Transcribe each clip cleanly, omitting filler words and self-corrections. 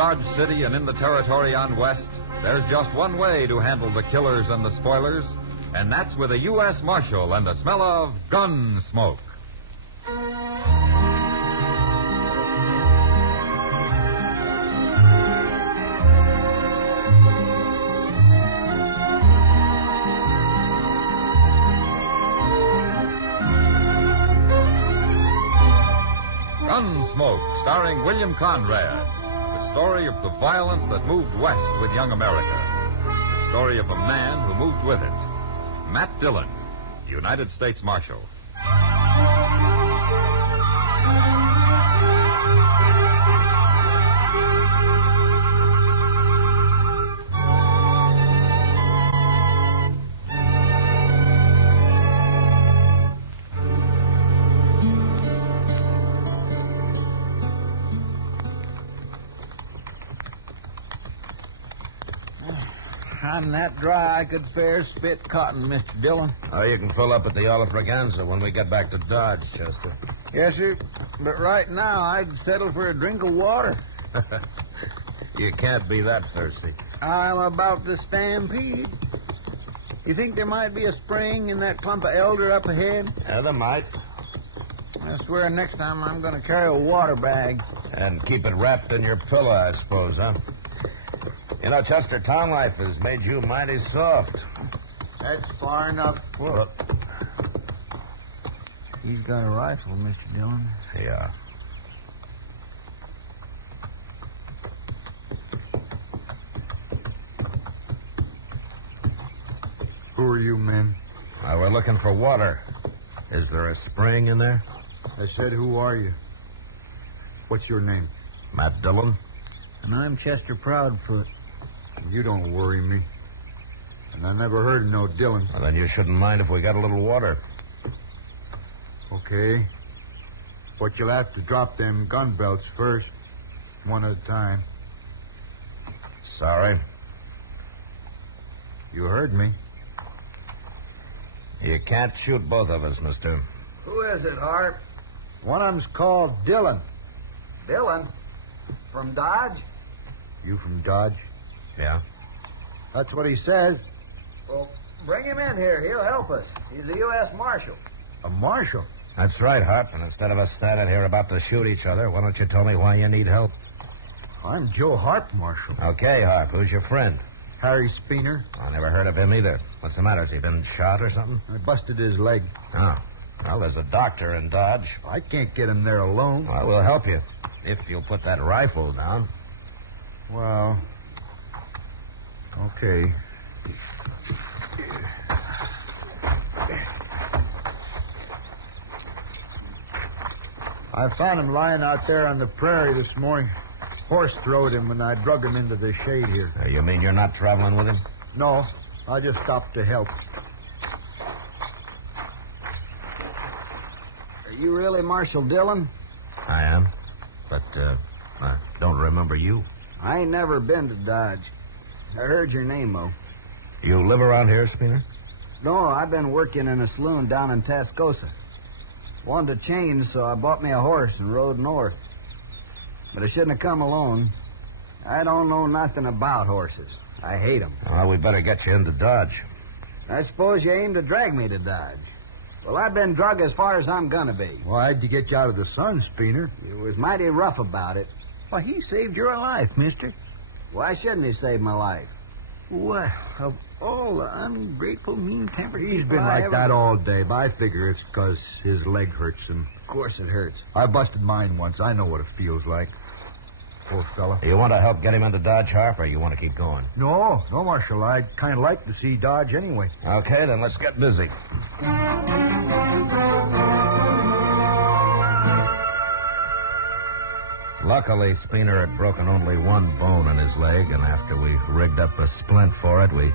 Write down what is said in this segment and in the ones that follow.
Dodge City and in the territory on West, there's just one way to handle the killers and the spoilers, and that's with a U.S. Marshal and the smell of Gunsmoke. Gunsmoke, starring William Conrad. The story of the violence that moved west with young America. The story of a man who moved with it. Matt Dillon, United States Marshal. I'm that dry I could fair spit cotton, Mr. Dillon. Oh, you can fill up at the Oliver when we get back to Dodge, Chester. Yes, sir. But right now, I'd settle for a drink of water. You can't be that thirsty. I'm about to stampede. You think there might be a spring in that clump of elder up ahead? Yeah, there might. I swear next time I'm going to carry a water bag. And keep it wrapped in your pillow, I suppose, huh? You know, Chester, town life has made you mighty soft. That's far enough. Look. He's got a rifle, Mr. Dillon. Yeah. Who are you men? We're looking for water. Is there a spring in there? I said, who are you? What's your name? Matt Dillon. And I'm Chester Proudfoot. You don't worry me. And I never heard of no Dillon. Well, then you shouldn't mind if we got a little water. Okay. But you'll have to drop them gun belts first. One at a time. Sorry. You heard me. You can't shoot both of us, mister. Who is it, Harp? One of them's called Dillon. Dillon? From Dodge? You from Dodge? Yeah? That's what he says. Well, bring him in here. He'll help us. He's a U.S. Marshal. A marshal? That's right, Harp. And instead of us standing here about to shoot each other, why don't you tell me why you need help? I'm Joe Harp, Marshal. Okay, Harp. Who's your friend? Harry Speener. I never heard of him either. What's the matter? Has he been shot or something? I busted his leg. Oh. Well, there's a doctor in Dodge. I can't get him there alone. Well, we'll help you. If you'll put that rifle down. Well, okay. I found him lying out there on the prairie this morning. Horse throwed him and I drug him into the shade here. You mean you're not traveling with him? No, I just stopped to help. Are you really Marshal Dillon? I am. But, I don't remember you. I ain't never been to Dodge. I heard your name, though. You live around here, Speener? No, I've been working in a saloon down in Tascosa. Wanted to change, so I bought me a horse and rode north. But I shouldn't have come alone. I don't know nothing about horses. I hate them. Well, we'd better get you into Dodge. I suppose you aim to drag me to Dodge. Well, I've been drug as far as I'm gonna be. Why'd you get you out of the sun, Speener? You was mighty rough about it. Why, he saved your life, mister. Why shouldn't he save my life? Well, of all the ungrateful, mean-tempered He's people been I like ever... that all day, but I figure it's because his leg hurts him. Of course it hurts. I busted mine once. I know what it feels like. Poor fella. You want to help get him into Dodge, Harp, or you want to keep going? No, Marshal. I'd kind of like to see Dodge anyway. Okay, then let's get busy. Luckily, Speener had broken only one bone in his leg, and after we rigged up a splint for it, we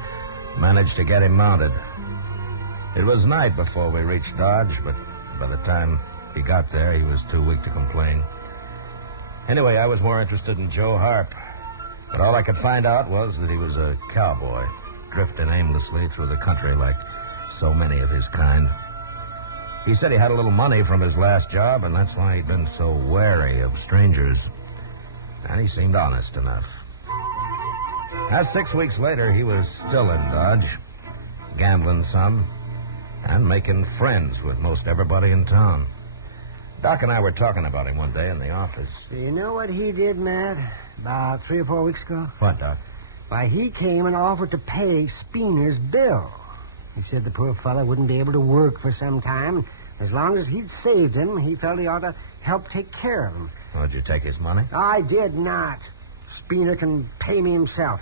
managed to get him mounted. It was night before we reached Dodge, but by the time he got there, he was too weak to complain. Anyway, I was more interested in Joe Harp. But all I could find out was that he was a cowboy, drifting aimlessly through the country like so many of his kind. He said he had a little money from his last job, and that's why he'd been so wary of strangers. And he seemed honest enough. As 6 weeks later, he was still in Dodge, gambling some, and making friends with most everybody in town. Doc and I were talking about him one day in the office. You know what he did, Matt, about 3 or 4 weeks ago? What, Doc? Why, he came and offered to pay Speener's bill. He said the poor fellow wouldn't be able to work for some time. As long as he'd saved him, he felt he ought to help take care of him. Well, did you take his money? I did not. Speener can pay me himself.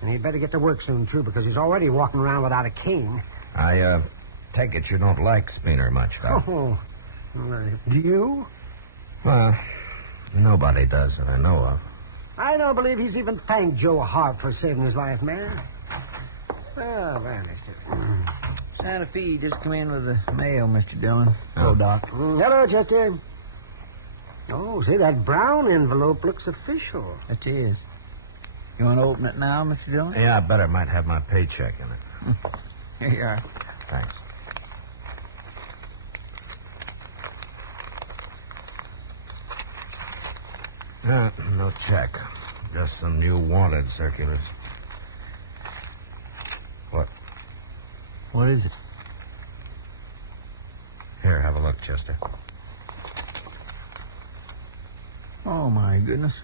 And he'd better get to work soon, too, because he's already walking around without a cane. I take it you don't like Speener much, Doc. Oh, do you? Well, nobody does that I know of. I don't believe he's even thanked Joe Hart for saving his life, man. Oh, very nice. Santa Fe just come in with the mail, Mr. Dillon. Hello, Doc. Hello, Chester. Oh, say, that brown envelope looks official. It is. You want to open it now, Mr. Dillon? Yeah, I better might have my paycheck in it. Here you are. Thanks. No check. Just some new wanted circulars. What? What is it? Here, have a look, Chester. Oh, my goodness.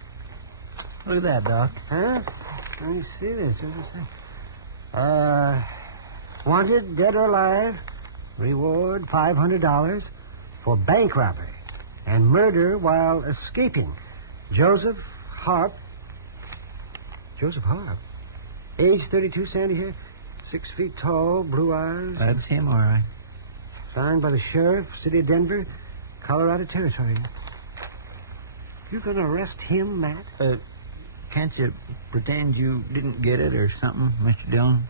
Look at that, Doc. Huh? Let me see this. What does it say? Wanted, dead or alive. Reward $500 for bank robbery and murder while escaping. Joseph Harp. Joseph Harp? Age 32, sandy hair, 6 feet tall, blue eyes. That's him, all right. Signed by the sheriff, city of Denver, Colorado Territory. You gonna arrest him, Matt? Can't you pretend you didn't get it or something, Mr. Dillon?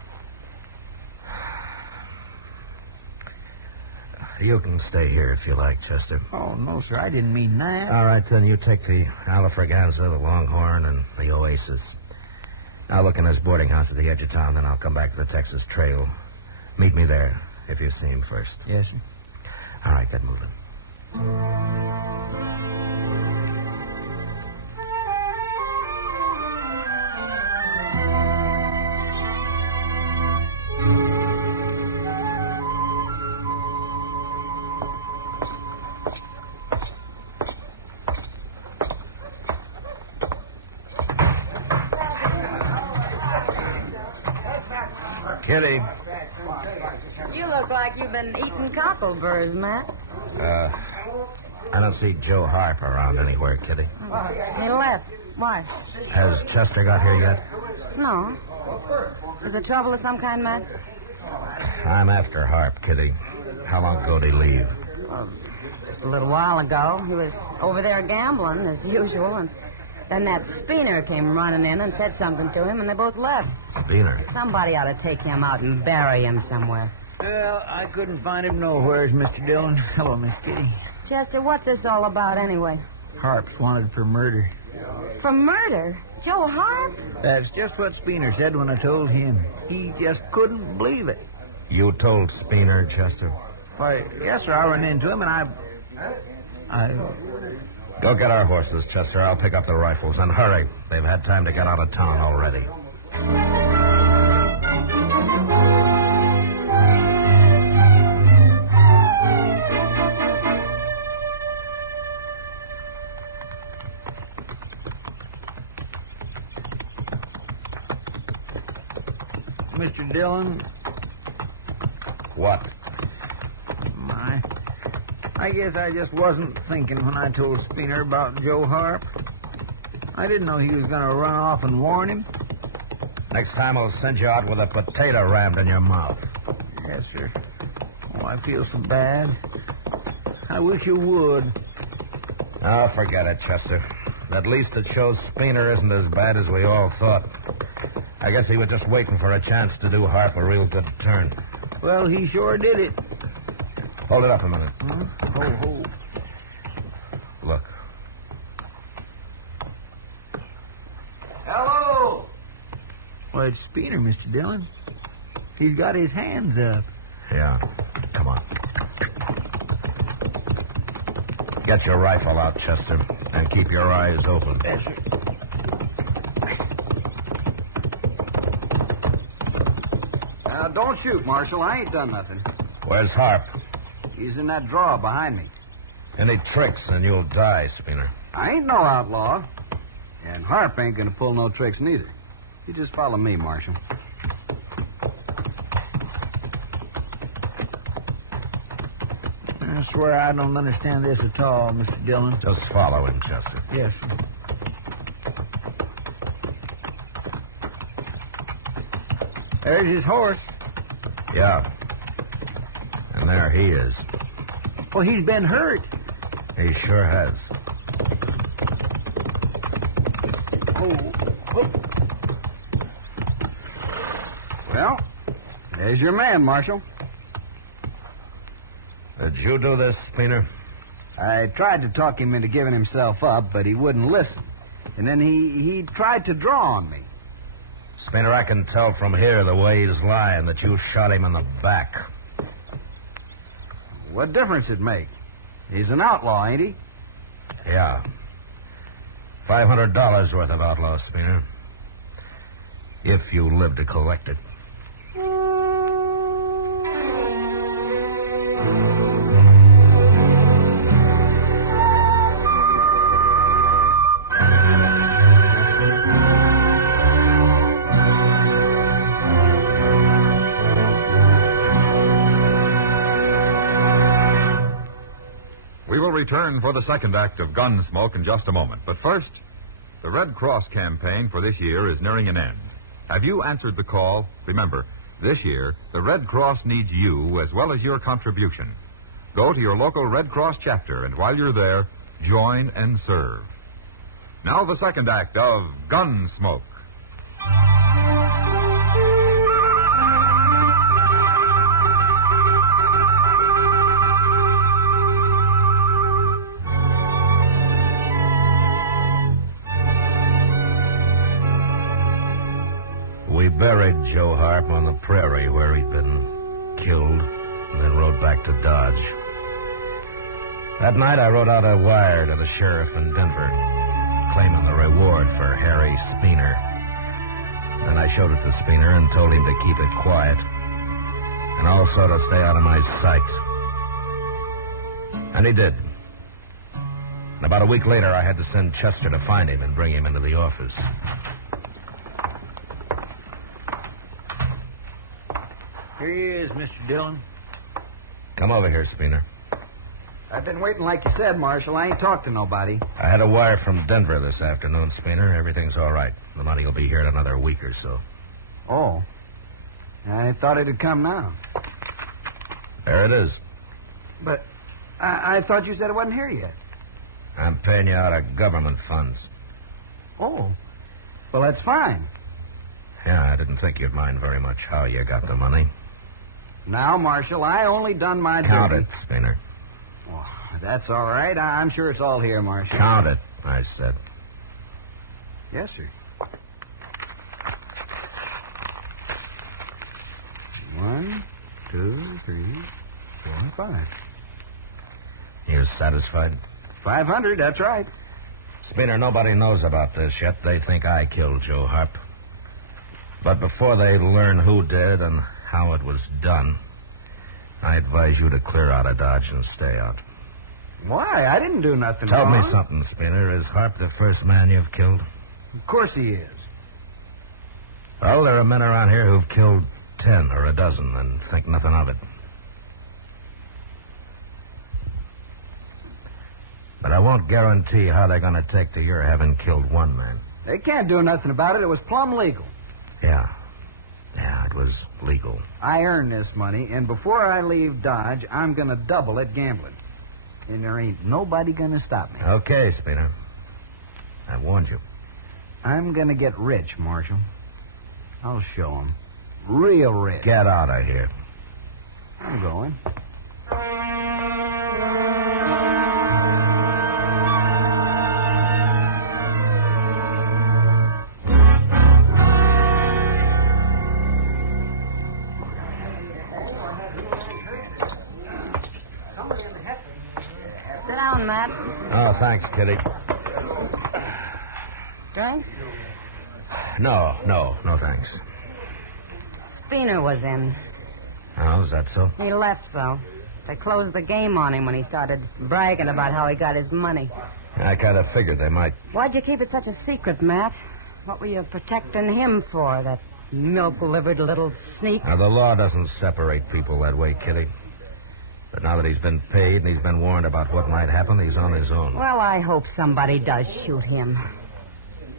You can stay here if you like, Chester. Oh, no, sir. I didn't mean that. All right, then you take the Alafraganza, the Longhorn, and the Oasis. I'll look in this boarding house at the edge of town, then I'll come back to the Texas Trail. Meet me there, if you see him first. Yes, sir. All right, get moving. Kitty. You look like you've been eating cockleburrs, Matt. I don't see Joe Harp around anywhere, Kitty. He left. Why? Has Chester got here yet? No. Is there trouble of some kind, Matt? I'm after Harp, Kitty. How long ago did he leave? Well, just a little while ago. He was over there gambling, as usual, and then that Speener came running in and said something to him, and they both left. Speener? Somebody ought to take him out and bury him somewhere. Well, I couldn't find him nowheres, Mr. Dillon. Hello, Miss Kitty. Chester, what's this all about anyway? Harp's wanted for murder. For murder? Joe Harp? That's just what Speener said when I told him. He just couldn't believe it. You told Speener, Chester? Why, yes, sir. I ran into him, and I... Go get our horses, Chester. I'll pick up the rifles. And hurry. They've had time to get out of town already. Mr. Dillon, What? I guess I just wasn't thinking when I told Speener about Joe Harp. I didn't know he was going to run off and warn him. Next time I'll send you out with a potato rammed in your mouth. Yes, sir. Oh, I feel so bad. I wish you would. Oh, forget it, Chester. At least it shows Speener isn't as bad as we all thought. I guess he was just waiting for a chance to do Harp a real good turn. Well, he sure did it. Hold it up a minute. Ho. Look. Hello! Well, it's Speener, Mr. Dillon. He's got his hands up. Yeah. Come on. Get your rifle out, Chester, and keep your eyes open. Yes, sir. Don't shoot, Marshal. I ain't done nothing. Where's Harp? He's in that drawer behind me. Any tricks and you'll die, Spooner. I ain't no outlaw. And Harp ain't gonna pull no tricks neither. You just follow me, Marshal. I swear I don't understand this at all, Mr. Dillon. Just follow him, Chester. Yes. There's his horse. Yeah. And there he is. Well, he's been hurt. He sure has. Well, there's your man, Marshal. Did you do this, Spooner? I tried to talk him into giving himself up, but he wouldn't listen. And then he tried to draw on me. Spooner, I can tell from here the way he's lying that you shot him in the back. What difference it make? He's an outlaw, ain't he? Yeah. $500 worth of outlaw, Spooner. If you live to collect it. We will return for the second act of Gunsmoke in just a moment. But first, the Red Cross campaign for this year is nearing an end. Have you answered the call? Remember, this year, the Red Cross needs you as well as your contribution. Go to your local Red Cross chapter, and while you're there, join and serve. Now the second act of Gunsmoke. We buried Joe Harp on the prairie where he'd been killed, and then rode back to Dodge. That night, I wrote out a wire to the sheriff in Denver, claiming the reward for Harry Spooner. Then I showed it to Spooner and told him to keep it quiet, and also to stay out of my sight. And he did. And about a week later, I had to send Chester to find him and bring him into the office. Here he is, Mr. Dillon. Come over here, Spooner. I've been waiting like you said, Marshal. I ain't talked to nobody. I had a wire from Denver this afternoon, Spooner. Everything's all right. The money will be here in another week or so. Oh. I thought it'd come now. There it is. But I thought you said it wasn't here yet. I'm paying you out of government funds. Oh. Well, that's fine. Yeah, I didn't think you'd mind very much how you got the money. Now, Marshal, I only done my Count duty. it, Spooner. Oh, that's all right. I'm sure it's all here, Marshal. Count it, I said. Yes, sir. 1, 2, 3, 4, 5. You satisfied? 500, that's right. Spooner, nobody knows about this yet. They think I killed Joe Harp. But before they learn who did and how it was done, I advise you to clear out of Dodge and stay out. Why? I didn't do nothing Tell wrong. me something, Spooner. Is Harp the first man you've killed? Of course he is. Well, there are men around here who've killed 10 or a dozen and think nothing of it. But I won't guarantee how they're going to take to your having killed one man. They can't do nothing about it. It was plumb legal. Yeah, it was legal. I earned this money, and before I leave Dodge, I'm going to double it gambling. And there ain't nobody going to stop me. Okay, Spooner. I warned you. I'm going to get rich, Marshal. I'll show 'em. Real rich. Get out of here. I'm going. Sit down, Matt. Oh, thanks, Kitty. Drink? No, thanks. Spooner was in. Oh, is that so? He left, though. They closed the game on him when he started bragging about how he got his money. I kind of figured they might. Why'd you keep it such a secret, Matt? What were you protecting him for, that milk-livered little sneak? Now, the law doesn't separate people that way, Kitty. But now that he's been paid and he's been warned about what might happen, he's on his own. Well, I hope somebody does shoot him.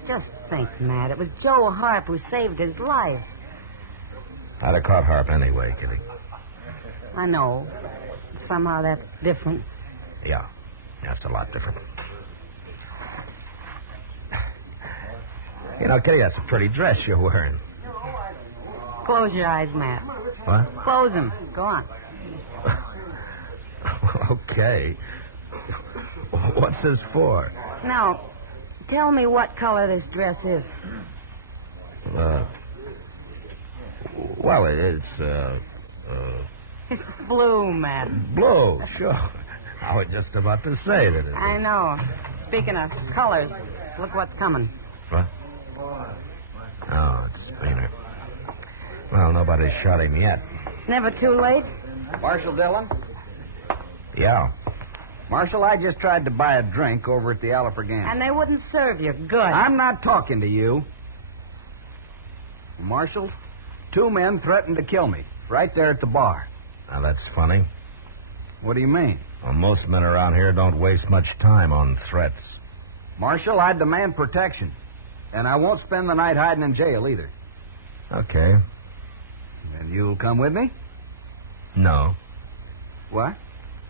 Just think, Matt, it was Joe Harp who saved his life. I'd have caught Harp anyway, Kitty. I know. Somehow that's different. Yeah, that's a lot different. You know, Kitty, that's a pretty dress you're wearing. Close your eyes, Matt. What? Close them. Go on. Okay. What's this for? Now, tell me what color this dress is. Well, it's, It's blue, Matt. blue, sure. I was just about to say that it I was. know. Speaking of colors, look what's coming. What? Oh, it's Spooner. Well, nobody's shot him yet. Never too late? Marshal Dillon? Yeah. Marshal, I just tried to buy a drink over at the Alfregans. And they wouldn't serve you. Good. I'm not talking to you. Marshal, 2 men threatened to kill me right there at the bar. Now, that's funny. What do you mean? Well, most men around here don't waste much time on threats. Marshal, I demand protection. And I won't spend the night hiding in jail either. Okay. And you'll come with me? No. What?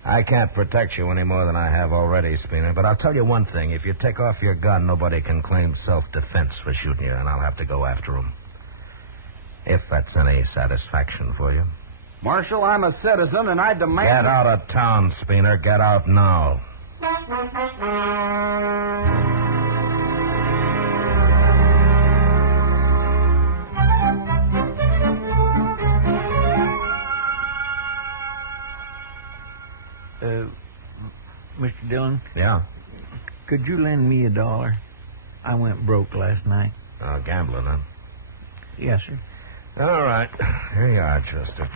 I can't protect you any more than I have already, Spooner. But I'll tell you one thing. If you take off your gun, nobody can claim self-defense for shooting you, and I'll have to go after them. If that's any satisfaction for you. Marshal, I'm a citizen, and I demand... Get out of town, Spooner. Get out now. Mr. Dillon, Yeah? could you lend me $1? I went broke last night. Gambling, huh? Yes, sir. All right. Here you are, Chester.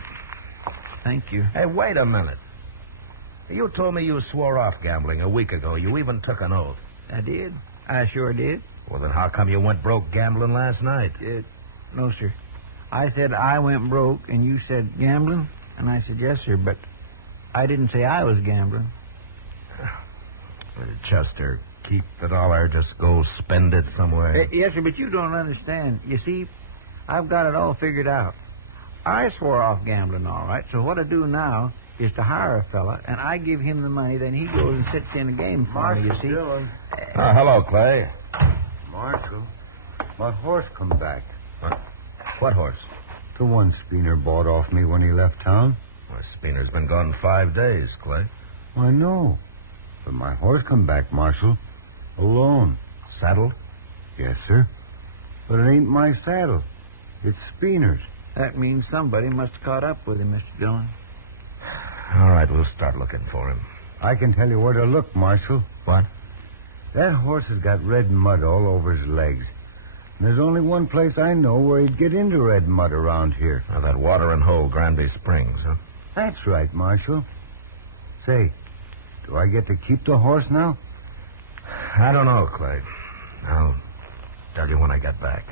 Thank you. Hey, wait a minute. You told me you swore off gambling a week ago. You even took an oath. I did. I sure did. Well, then how come you went broke gambling last night? No, sir. I said I went broke, and you said gambling, and I said yes, sir, but I didn't say I was gambling. Chester, keep the dollar. Just go spend it somewhere. Yes, sir, but you don't understand. You see, I've got it all figured out. I swore off gambling, all right, so what I do now is to hire a fella, and I give him the money, then he goes and sits in a game for me, you see. Dillon. Hello, Clay. Marshal, my horse come back. What horse? The one Spooner bought off me when he left town. Well, Spooner's been gone 5 days, Clay. I know. But my horse come back, Marshal. Alone. Saddle? Yes, sir. But it ain't my saddle. It's Spooner's. That means somebody must have caught up with him, Mr. Dillon. All right, we'll start looking for him. I can tell you where to look, Marshal. What? That horse has got red mud all over his legs. And there's only one place I know where he'd get into red mud around here. Now, that watering hole, Granby Springs, huh? That's right, Marshal. Say, do I get to keep the horse now? I don't know, Clay. I'll tell you when I get back.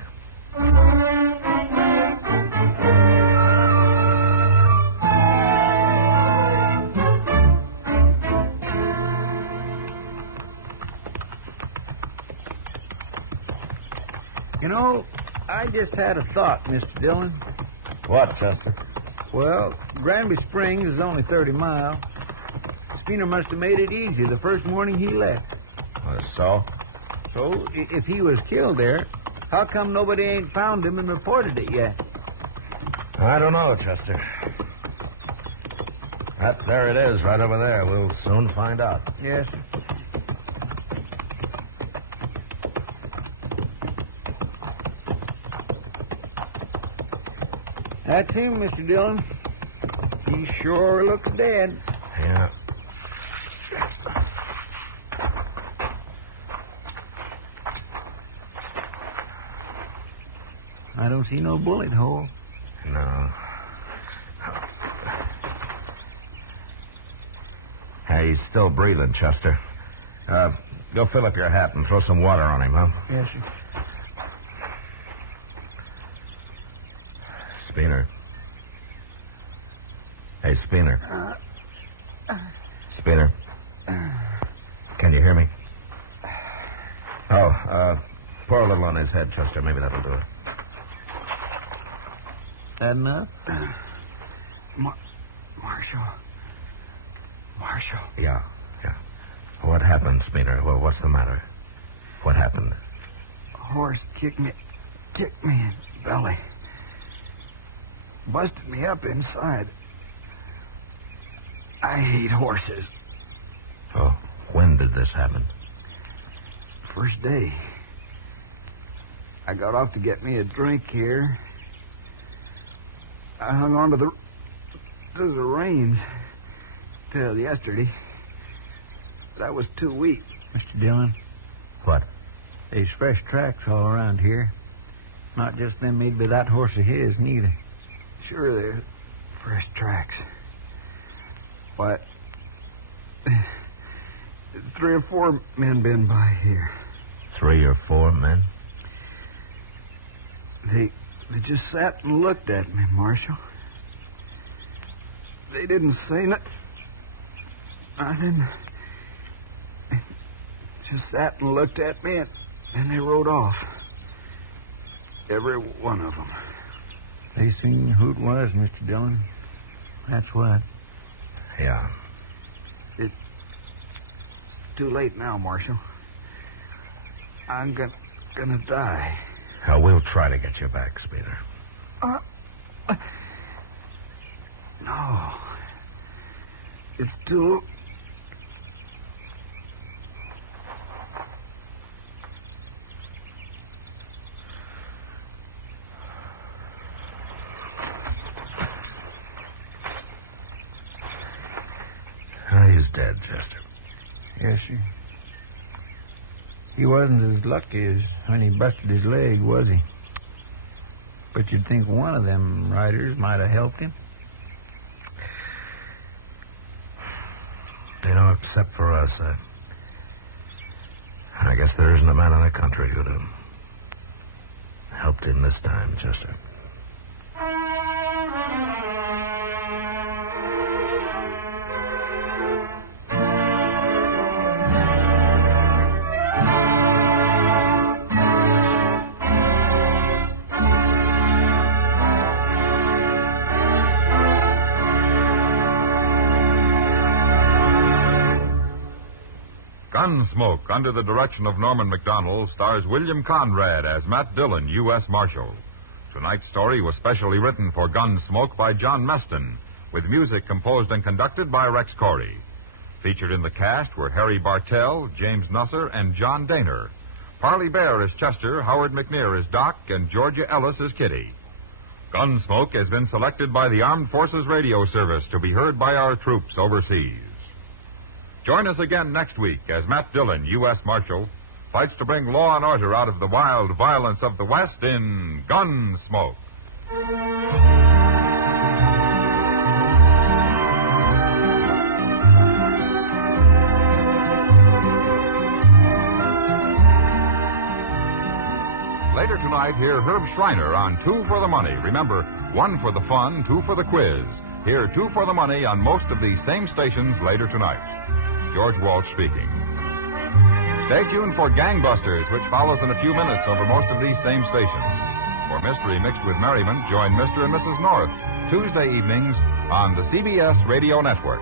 You know, I just had a thought, Mr. Dillon. What, Chester? Well, Granby Springs is only 30 miles. Spooner must have made it easy the first morning he left. So? So, if he was killed there, how come nobody ain't found him and reported it yet? I don't know, Chester. There it is, right over there. We'll soon find out. Yes. That's him, Mr. Dillon. He sure looks dead. Yeah. I don't see no bullet hole. No. Hey, he's still breathing, Chester. Go fill up your hat and throw some water on him, huh? Yes, sir. Spooner. Hey, Spooner. Spooner. Can you hear me? Oh, pour a little on his head, Chester. Maybe that'll do it. That enough? Marshal. Yeah. What happened, Spooner? Well, what's the matter? What happened? A horse kicked me in the belly. Busted me up inside. I hate horses. Oh, when did this happen? First day. I got off to get me a drink here. I hung on to the reins till yesterday. But I was too weak. Mr. Dillon? What? There's fresh tracks all around here. Not just them made by that horse of his, neither. Sure, there's fresh tracks. Why, 3 or 4 men been by here. 3 or 4 men? They just sat and looked at me, Marshal. They didn't say nothing. Just sat and looked at me, and they rode off. Every one of them. They seen who it was, Mr. Dillon. That's what. Yeah. It's too late now, Marshal. I'm gonna die. We'll try to get you back, Spooner. No. It's too... He's dead, Chester. Yes, sir. He wasn't as lucky as when he busted his leg, was he? But you'd think one of them riders might have helped him. You know, except for us, I guess there isn't a man in the country who'd have helped him this time, Chester. Gunsmoke, under the direction of Norman MacDonnell, stars William Conrad as Matt Dillon, U.S. Marshal. Tonight's story was specially written for Gunsmoke by John Meston, with music composed and conducted by Rex Corey. Featured in the cast were Harry Bartell, James Nusser, and John Daner. Parley Baer as Chester, Howard McNear as Doc, and Georgia Ellis as Kitty. Gunsmoke has been selected by the Armed Forces Radio Service to be heard by our troops overseas. Join us again next week as Matt Dillon, U.S. Marshal, fights to bring law and order out of the wild violence of the West in Gunsmoke. Later tonight, hear Herb Schreiner on 2 for the Money. Remember, 1 for the fun, 2 for the quiz. Hear 2 for the Money on most of these same stations later tonight. George Walsh speaking. Stay tuned for Gangbusters, which follows in a few minutes over most of these same stations. For Mystery Mixed with Merriment, join Mr. and Mrs. North Tuesday evenings on the CBS Radio Network.